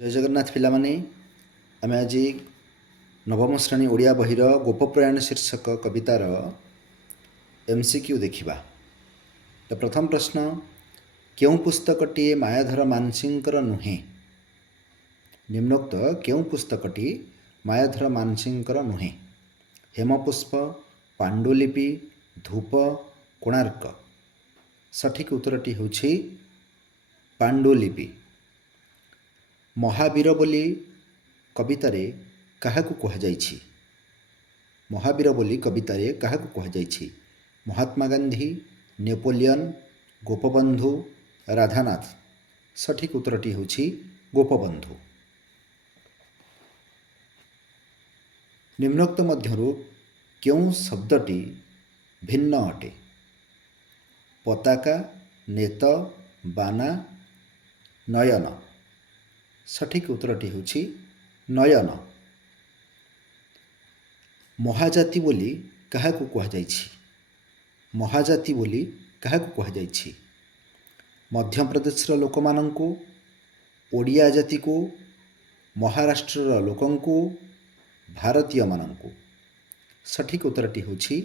जय जगन्नाथ पिलामाने आमे आज नवम श्रेणी ओडिया बहिर गोपप्रयाण शीर्षक कवितार एमसीक्यू देखिबा। तो प्रथम प्रश्न, केउं पुस्तकटी मायाधर मानसिंहर नुहे? निम्नोक्त केउं पुस्तकटी मायाधर मानसिंहर नुहे? हेमपुष्प, पांडुलिपि, धूप, कोणार्क। सठिक उत्तरटी होछि पांडुलिपि। महावीर बोली कवितारे काहाकु कुहाଯାଇଛି? महावीर बोली कवितारे काहाकु कुहाଯାଇଛି? महात्मा गांधी, नेपोलियन, गोपबंधु, राधानाथ। सठिक उत्तरटी होछि गोपबंधु। निम्नोक्त मध्यरु केउं शब्दटी भिन्न अटे? पताका, नेत, बाना, नयन। सठिक उत्तरटी होछि नयन। महाजाति बोली काहाकु कुहाଯାଇଛି? महाजाति बोली काहाकु कुहाଯାଇଛି? मध्य प्रदेशर लोकमानंकु, ओडिया जाति को, महाराष्ट्रर लोकंकु, भारतीय मानंकु। सठिक उत्तरटी होछि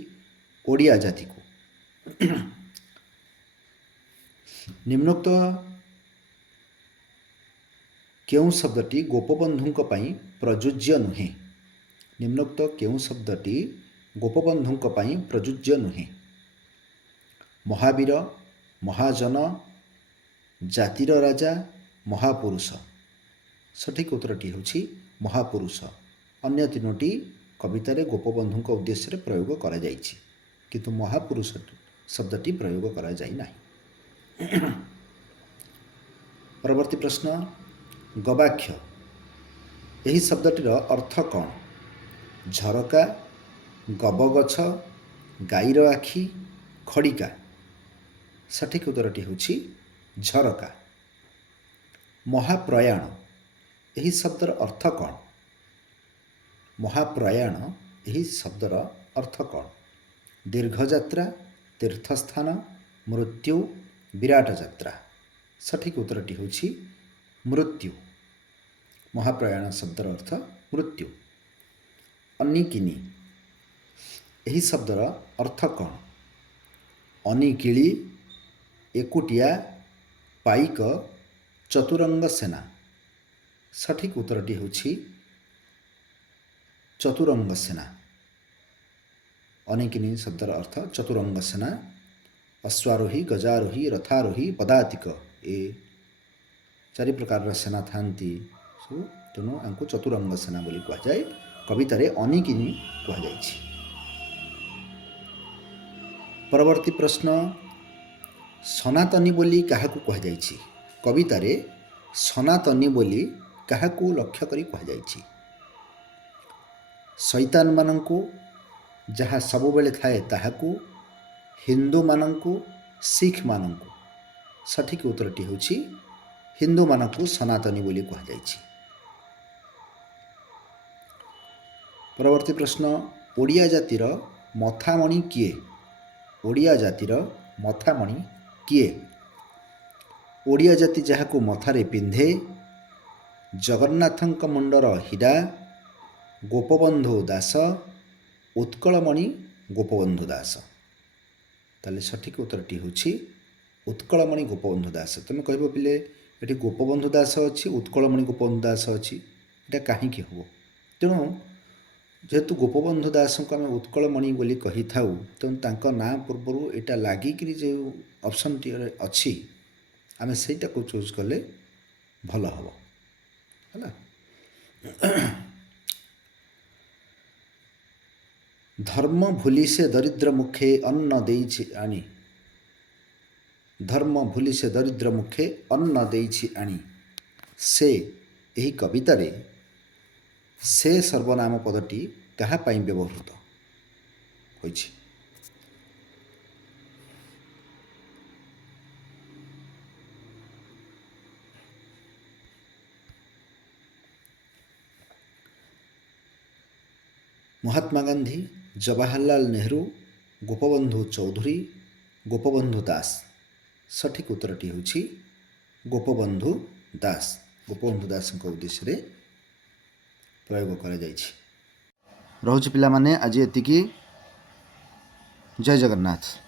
ओडिया जाति को। निम्नोक्त केउं शब्दटी गोपबंधुंक पई प्रयोज्य नुहे? निम्नोक्त केउं शब्दटी गोपबंधुंक पई प्रयोज्य नुहे? महावीर, महाजन, जातिर राजा, महापुरुष। सठिक उत्तरटी होछि महापुरुष। अन्य तीनोटी कवितारे गोपबंधुंक उद्देश्य प्रयोग करा जाइछि, किंतु महापुरुष शब्दटी प्रयोग करा जाई नाही। परवर्ती प्रश्न, गवाक्ष। यही शब्दटीर अर्थ कौन? झरका, गबगछ, गाईर आखि, खड़िका। सठिक उत्तरटी होछि झरका। महाप्रयाण। यही शब्दर अर्थ कौन? महाप्रयाण यही शब्दर अर्थ कौन? दीर्घयात्रा, तीर्थस्थान, मृत्यु, विराट यात्रा। सठिक उत्तरटी होछि मृत्यु। महाप्रयाण शब्दर अर्थ मृत्यु। अनिकिनी। यही शब्दर अर्थ कौन? अनिकिली, एकुटिया, पाइक, चतुरंग सेना। सठिक उत्तरटी होछि चतुरंग सेना। अनिकिनी शब्दर अर्थ चतुरंग सेना। अश्वारोही, गजारोही, रथारोही, पदातिक, ए चारि प्रकार सेना थांती सब, तेणु आंको चतुरंग सेना बोली कहा जाए। कवितारे अनिकिनी कहा जाइछि। परवर्ती प्रश्न, सनातनी बोली काहाकु कहा जाइछि? कवितारे सनातनी बोली काहाकु लक्ष्य करी कहा जाइछि? शैतान मानंकु, जहाँ सब बेले थाए ताहाकु, हिंदू मानंकु, सिख मानंकु। सठिक उत्तरटी होछि हिंदू मानंकु सनातनी बोली कहा जाइछि। परवर्ती प्रश्न, ओडिया जातिर मथामणि किए? ओडिया जातिर मथामणि किए? ओडिया जाति जहाकु मथारे पिंधे, जगन्नाथंक मुंडर हीरा, गोपबंधु दास, उत्कलमणि गोपबंधु दास। ताले सठिक उत्तरटी होछि उत्कलमणि गोपबंधु दास। तुम कहबो पिले एठी गोपबंधु दास अछि, उत्कलमणि गोपबंधु दास अछि, एटा काहीकि हबो? तेणु जेहेतु गोपबंधु दास को आम उत्कलमणि बोली कही थाउ, तेणु तांको ना पूर्वरु एटा लागिकरी जे ऑप्शन टी अछि, आमे सेटा को चूज कले भलो हबो। हला धर्म भूली से दरिद्र मुखे अन्न देइछि आनी। धर्म भूली से दरिद्र मुखे अन्न देइछि आनी। से यही कवितारे से सर्वनाम पदटी कहा पाई व्यवहृत होइछि? महात्मा गांधी, जवाहरलाल नेहरू, गोपबंधु चौधरी, गोपबंधु दास। सठिक उत्तरटी होछि गोपबंधु दास। ଗୋପବନ୍ଧୁ ଦାସଙ୍କ ଉଦ୍ଦେଶ୍ୟରେ ପ୍ରୟୋଗ କରାଯାଇଛି। ରହୁଛି ପିଲାମାନେ ଆଜି ଏତିକି। ଜୟ ଜଗନ୍ନାଥ।